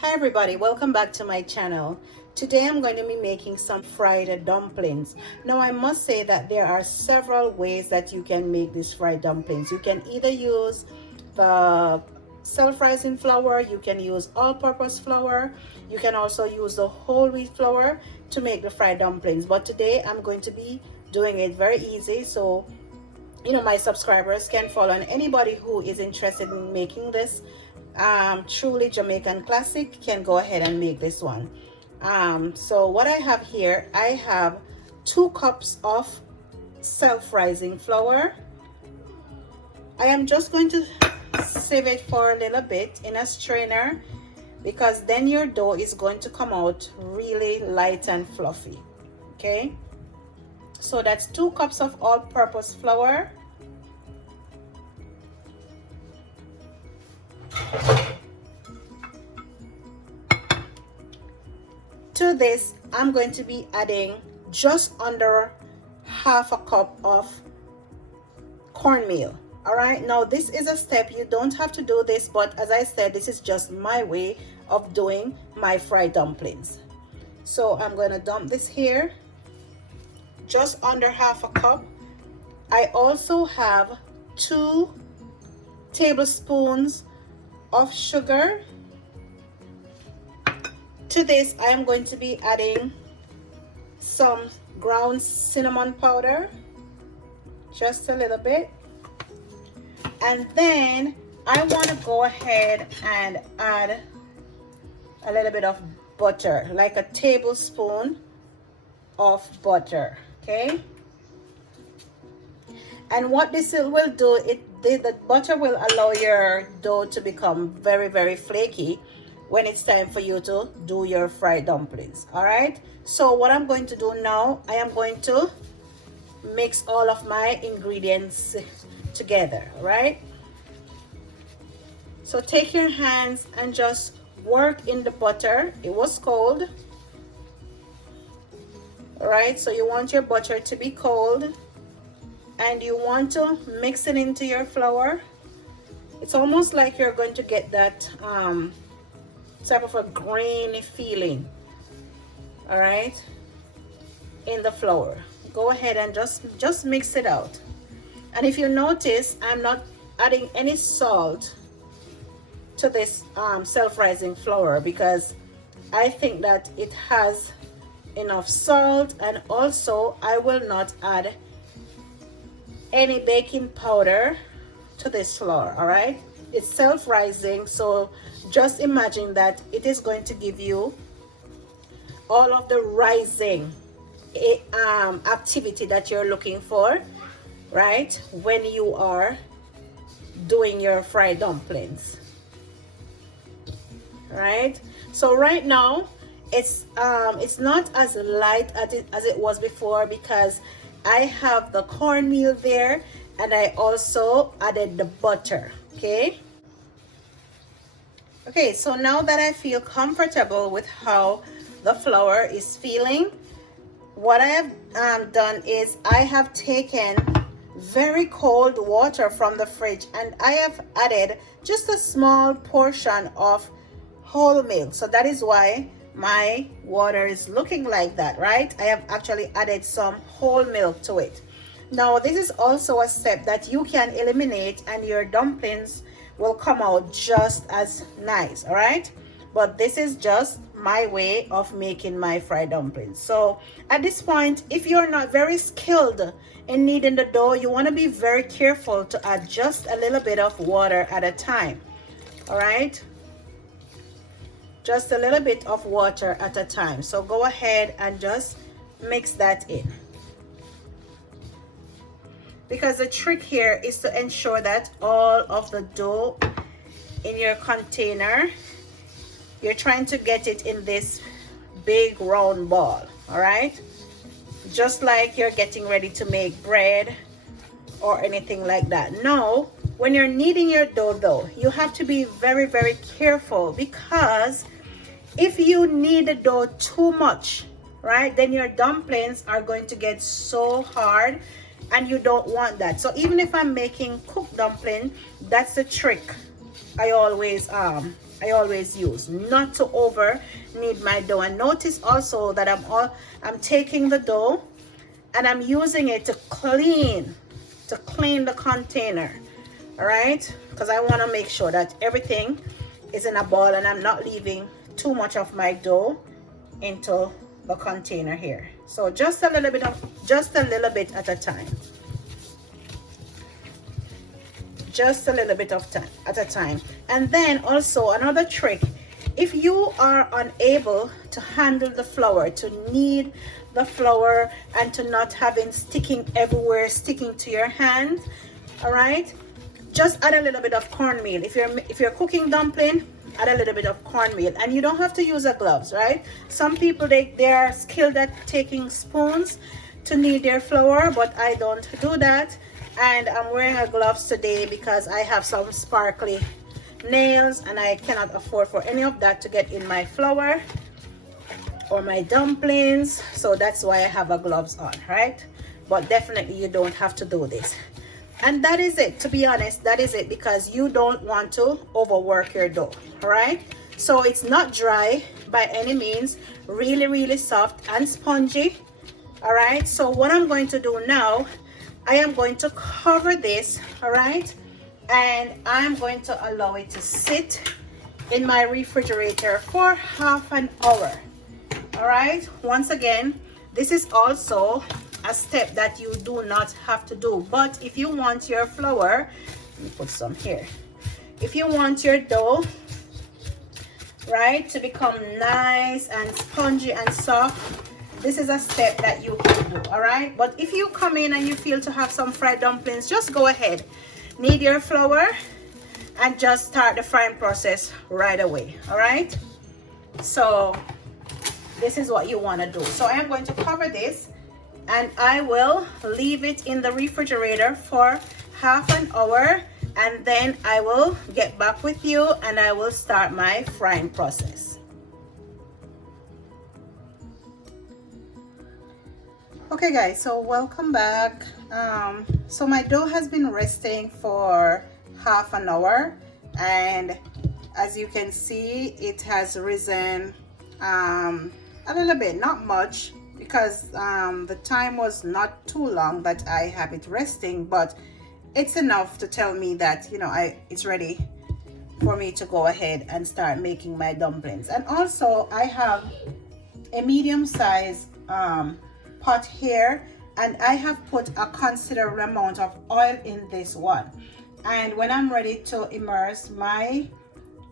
Hi everybody, welcome back to my channel. Today I'm going to be making some fried dumplings. Now I must say that there are several ways that you can make these fried dumplings. You can either use the self-rising flour, you can use all-purpose flour, you can also use the whole wheat flour to make the fried dumplings. But today I'm going to be doing it very easy, so my subscribers can follow, and anybody who is interested in making this truly Jamaican classic can go ahead and make this one. So what I have here, I have 2 cups of self-rising flour. I am just going to save it for a little bit in a strainer, because then your dough is going to come out really light and fluffy. Okay, so that's 2 cups of all-purpose flour. To this, I'm going to be adding just under half a cup of cornmeal. All right, now this is a step, you don't have to do this, but as I said, this is just my way of doing my fried dumplings. So I'm going to dump this here, just under half a cup. I also have 2 tablespoons of sugar. To this, I am going to be adding some ground cinnamon powder, just a little bit. And then I want to go ahead and add a little bit of butter, like a tablespoon of butter. Okay, and what this will do, the butter will allow your dough to become very, very flaky when it's time for you to do your fried dumplings. All right, so what I'm going to do now, I am going to mix all of my ingredients together. All right, so take your hands and just work in the butter. It was cold. All right, so you want your butter to be cold, and you want to mix it into your flour. It's almost like you're going to get that type of a grainy feeling, all right, in the flour. Go ahead and just mix it out. And if you notice, I'm not adding any salt to this self-rising flour, because I think that it has enough salt, and also I will not add any baking powder to this flour. All right, it's self-rising, so just imagine that it is going to give you all of the rising activity that you're looking for, right, when you are doing your fried dumplings. Right, so right now it's not as light as it was before, because I have the cornmeal there, and I also added the butter. Okay, so now that I feel comfortable with how the flour is feeling, what I have done is I have taken very cold water from the fridge, and I have added just a small portion of whole milk. So that is why my water is looking like that, right? I have actually added some whole milk to it. Now this is also a step that you can eliminate, and your dumplings will come out just as nice. All right, but this is just my way of making my fried dumplings. So at this point, if you're not very skilled in kneading the dough, you want to be very careful to add just a little bit of water at a time. All right, just a little bit of water at a time. So go ahead and just mix that in, because the trick here is to ensure that all of the dough in your container, you're trying to get it in this big round ball. All right, just like you're getting ready to make bread or anything like that. Now when you're kneading your dough though, you have to be very, very careful, because if you knead the dough too much, right, then your dumplings are going to get so hard, and you don't want that. So even if I'm making cooked dumpling, that's the trick. I always use, not to over knead my dough. And notice also that I'm taking the dough and I'm using it to clean the container. All right, because I want to make sure that everything is in a ball and I'm not leaving too much of my dough into the container here. So just a little bit at a time. Just a little bit of time at a time. And then also another trick, if you are unable to handle the flour, to knead the flour and to not having sticking everywhere, sticking to your hand, all right, just add a little bit of cornmeal. If you're cooking dumpling, add a little bit of cornmeal. And you don't have to use a gloves, right? Some people they are skilled at taking spoons to knead their flour, but I don't do that. And I'm wearing a gloves today because I have some sparkly nails and I cannot afford for any of that to get in my flour or my dumplings. So that's why I have a gloves on, right? But definitely you don't have to do this. And that is it. To be honest, that is it, because you don't want to overwork your dough, all right? So it's not dry by any means, really soft and spongy, all right? So what I'm going to do now, I am going to cover this, all right? And I'm going to allow it to sit in my refrigerator for half an hour, all right? Once again, this is also a step that you do not have to do. But if you want your flour, let me put some here. If you want your dough, right, to become nice and spongy and soft, this is a step that you can do, all right? But if you come in and you feel to have some fried dumplings, just go ahead, knead your flour and just start the frying process right away, all right? So this is what you want to do. So I am going to cover this and I will leave it in the refrigerator for half an hour, and then I will get back with you and I will start my frying process. Okay guys, so welcome back. So my dough has been resting for half an hour, and as you can see, it has risen a little bit, not much, because the time was not too long that I have it resting, but it's enough to tell me that, you know, it's ready for me to go ahead and start making my dumplings. And also I have a medium size pot here, and I have put a considerable amount of oil in this one. And when I'm ready to immerse my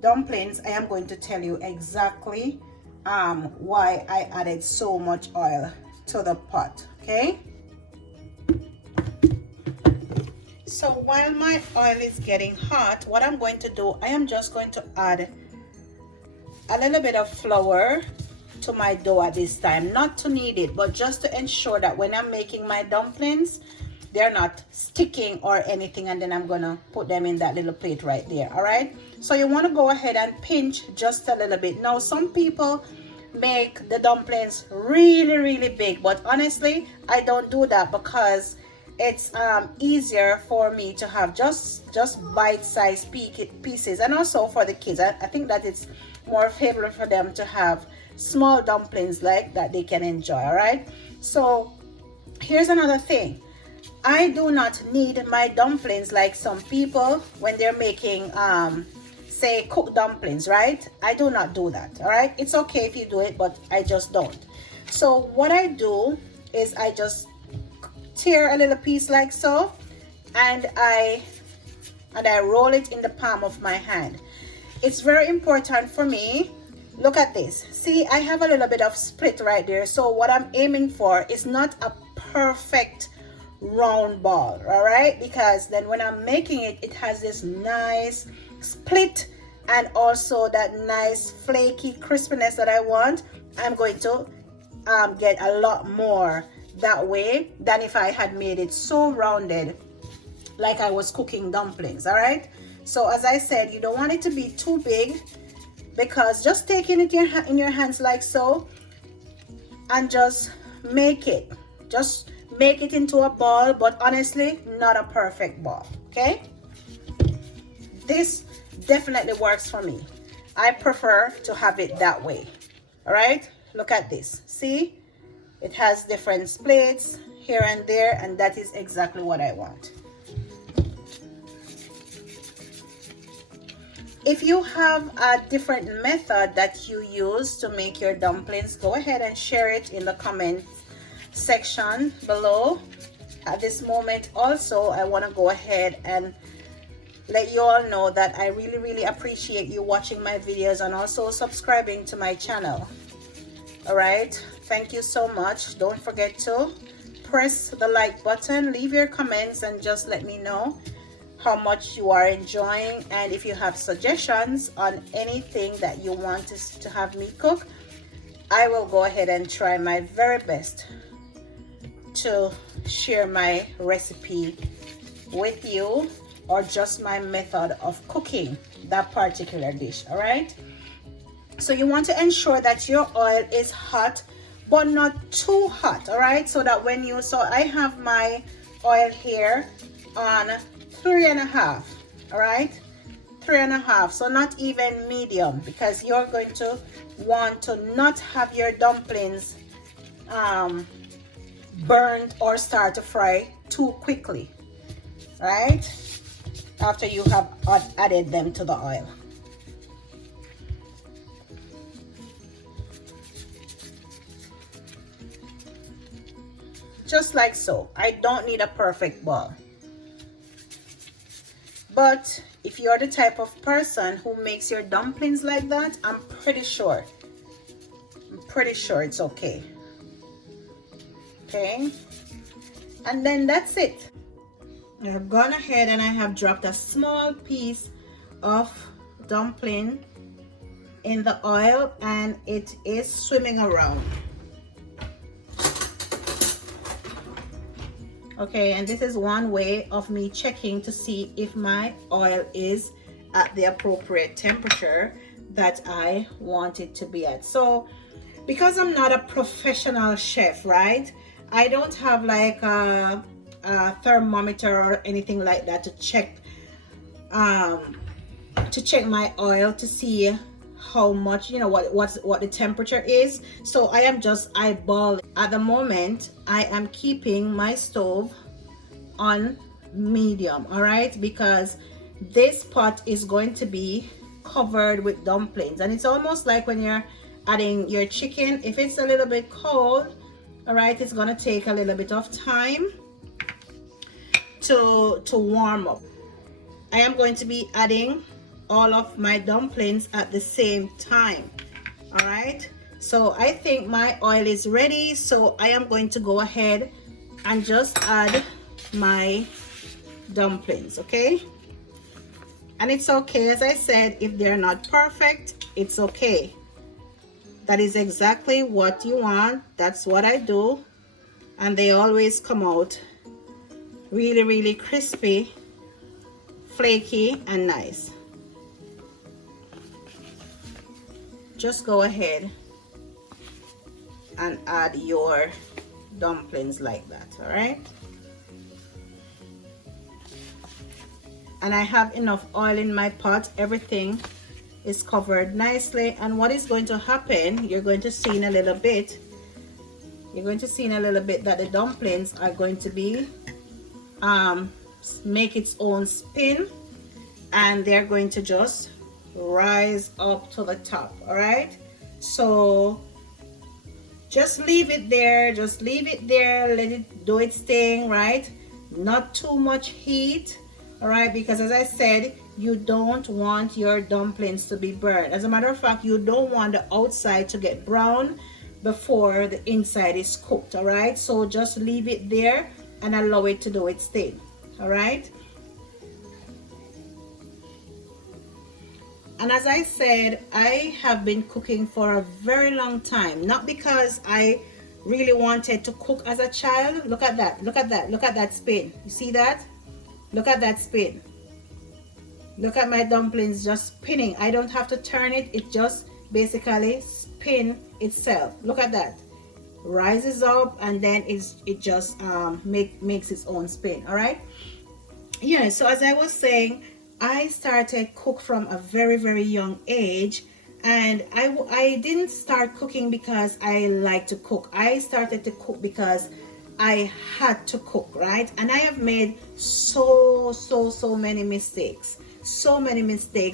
dumplings, I am going to tell you exactly why I added so much oil to the pot. Okay, so while my oil is getting hot, what I'm going to do, I am just going to add a little bit of flour to my dough at this time, not to knead it, but just to ensure that when I'm making my dumplings, they're not sticking or anything. And then I'm gonna put them in that little plate right there. All right, so you want to go ahead and pinch just a little bit. Now some people make the dumplings really big, but honestly I don't do that because it's easier for me to have just bite-sized pieces, and also for the kids, I think that it's more favorable for them to have small dumplings like that they can enjoy. All right, so here's another thing. I do not need my dumplings like some people when they're making say cooked dumplings, right? I do not do that. All right, it's okay if you do it, but I just don't. So what I do is I just tear a little piece like so, and I roll it in the palm of my hand. It's very important for me. Look at this. See, I have a little bit of split right there. So what I'm aiming for is not a perfect round ball, all right? Because then when I'm making it, it has this nice split and also that nice flaky crispiness that I want. I'm going to get a lot more that way than if I had made it so rounded like I was cooking dumplings. All right, so as I said, you don't want it to be too big, because just taking it in your hands like so and just make it into a ball, but honestly not a perfect ball. Okay, this definitely works for me. I prefer to have it that way. All right, look at this. See, it has different splits here and there, and that is exactly what I want. If you have a different method that you use to make your dumplings, go ahead and share it in the comment section below. At this moment also, I want to go ahead and let you all know that I really appreciate you watching my videos and also subscribing to my channel. All right, thank you so much. Don't forget to press the like button, leave your comments, and just let me know how much you are enjoying, and if you have suggestions on anything that you want to have me cook, I will go ahead and try my very best to share my recipe with you, or just my method of cooking that particular dish. All right, so you want to ensure that your oil is hot but not too hot. All right, so that when you, so I have my oil here on 3.5. all right, 3.5, so not even medium, because you're going to want to not have your dumplings burned or start to fry too quickly, right, after you have added them to the oil. Just like so. I don't need a perfect ball, but if you're the type of person who makes your dumplings like that, I'm pretty sure it's okay. Okay, and then that's it. I've gone ahead and I have dropped a small piece of dumpling in the oil, and it is swimming around. Okay, and this is one way of me checking to see if my oil is at the appropriate temperature that I want it to be at. So because I'm not a professional chef, right, I don't have like a thermometer or anything like that to check my oil to see how much, you know, what the temperature is. So I am just eyeballing. At the moment I am keeping my stove on medium, all right, because this pot is going to be covered with dumplings, and it's almost like when you're adding your chicken, if it's a little bit cold, all right, it's gonna take a little bit of time to warm up. I am going to be adding all of my dumplings at the same time. All right, so I think my oil is ready, so I am going to go ahead and just add my dumplings. Okay, and it's okay, as I said, if they're not perfect, it's okay. That is exactly what you want. That's what I do, and they always come out really crispy, flaky, and nice. Just go ahead and add your dumplings like that. All right, and I have enough oil in my pot. Everything is covered nicely, and what is going to happen, you're going to see in a little bit, that the dumplings are going to be make its own spin, and they're going to just rise up to the top. All right, so just leave it there, let it do its thing, right? Not too much heat, all right, because as I said, you don't want your dumplings to be burned. As a matter of fact, you don't want the outside to get brown before the inside is cooked. All right, so just leave it there and allow it to do its thing. All right, and as I said, I have been cooking for a very long time, not because I really wanted to cook as a child. Look at that, look at that spin. You see that? Look at that spin. Look at my dumplings just spinning. I don't have to turn it, it just basically spin itself. Look at that, rises up, and then it just makes its own spin. All right, yeah, so as I was saying, I started cook from a very young age, and I didn't start cooking because I like to cook. I started to cook because I had to cook, right? And I have made so many mistakes,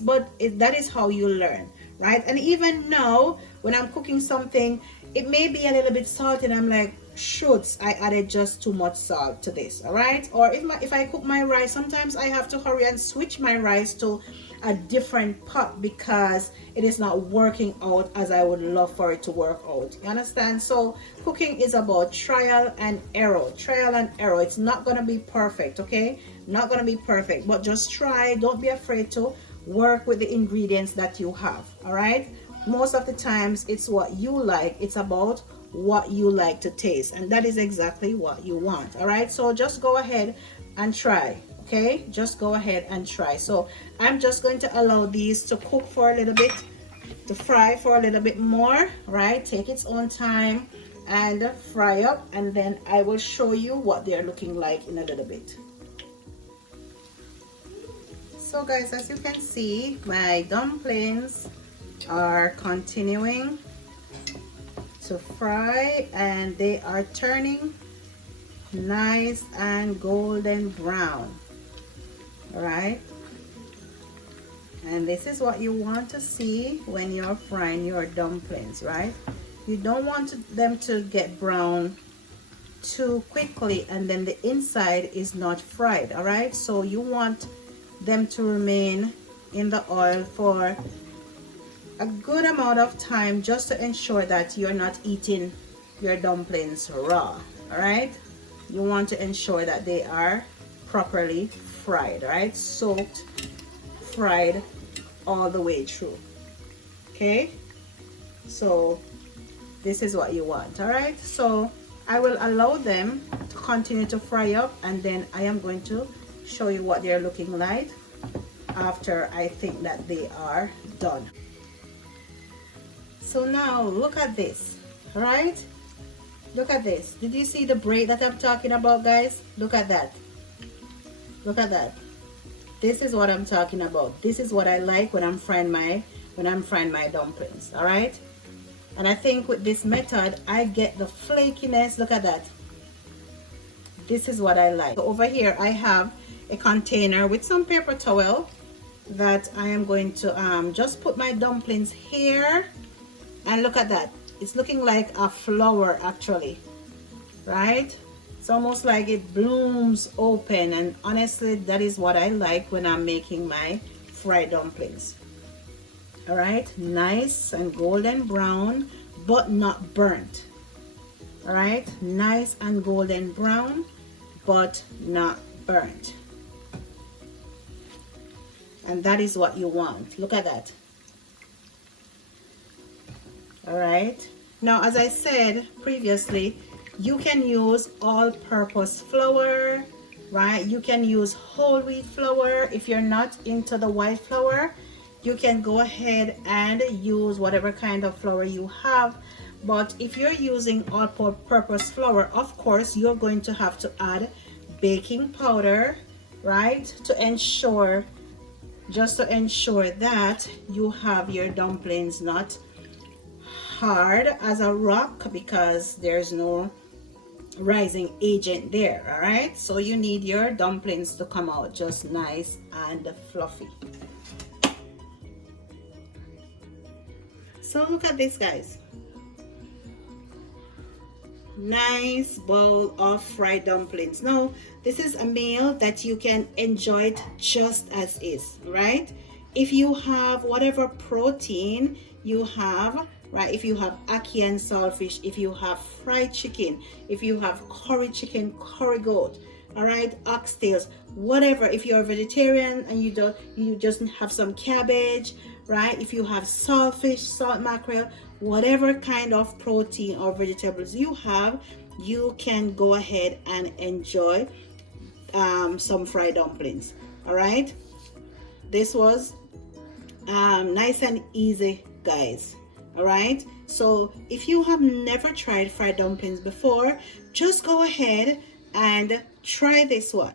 but that is how you learn, right? And even now when I'm cooking something, it may be a little bit salty and I'm like, shoots, I added just too much salt to this, all right? Or if I cook my rice, sometimes I have to hurry and switch my rice to a different pot because it is not working out as I would love for it to work out. You understand? So cooking is about trial and error. It's not going to be perfect, okay? Not going to be perfect, but just try. Don't be afraid to work with the ingredients that you have, all right? Most of the times it's what you like. It's about what you like to taste, and that is exactly what you want, all right? So just go ahead and try, okay? Just go ahead and try. So I'm just going to allow these to cook for a little bit, to fry for a little bit more, right? Take its own time and fry up, and then I will show you what they're looking like in a little bit. So guys, as you can see, my dumplings are continuing to fry, and they are turning nice and golden brown, all right? And this is what you want to see when you're frying your dumplings, right? You don't want them to get brown too quickly and then the inside is not fried, all right? So you want them to remain in the oil for a good amount of time, just to ensure that you're not eating your dumplings raw, all right? You want to ensure that they are properly fried, right? Soaked, fried all the way through, okay? So this is what you want, all right? So I will allow them to continue to fry up, and then I am going to show you what they're looking like after I think that they are done. So now look at this, right? Look at this. Did you see the braid that I'm talking about, guys? Look at that. Look at that. This is what I'm talking about. This is what I like when I'm frying my dumplings, all right? And I think with this method I get the flakiness. Look at that. This is what I like. So over here I have a container with some paper towel that I am going to just put my dumplings here. And look at that, it's looking like a flower actually, right? It's almost like it blooms open, and honestly that is what I like when I'm making my fried dumplings. All right, nice and golden brown but not burnt. All right, nice and golden brown but not burnt. And that is what you want. Look at that. All right, now as I said previously, you can use all-purpose flour, right? You can use whole wheat flour. If you're not into the white flour, you can go ahead and use whatever kind of flour you have. But if you're using all-purpose flour, of course you're going to have to add baking powder, right? To ensure, just to ensure that you have your dumplings not hard as a rock, because there's no rising agent there, all right? So you need your dumplings to come out just nice and fluffy. So look at this, guys. Nice bowl of fried dumplings. Now this is a meal that you can enjoy it just as is, right? If you have whatever protein you have, right? If you have ackee and saltfish, if you have fried chicken, if you have curry chicken, curry goat, all right, oxtails, whatever. If you're a vegetarian and you just have some cabbage, right? If you have saltfish, salt mackerel, whatever kind of protein or vegetables you have, you can go ahead and enjoy some fried dumplings. All right, this was nice and easy, guys. All right, so if you have never tried fried dumplings before, just go ahead and try this one.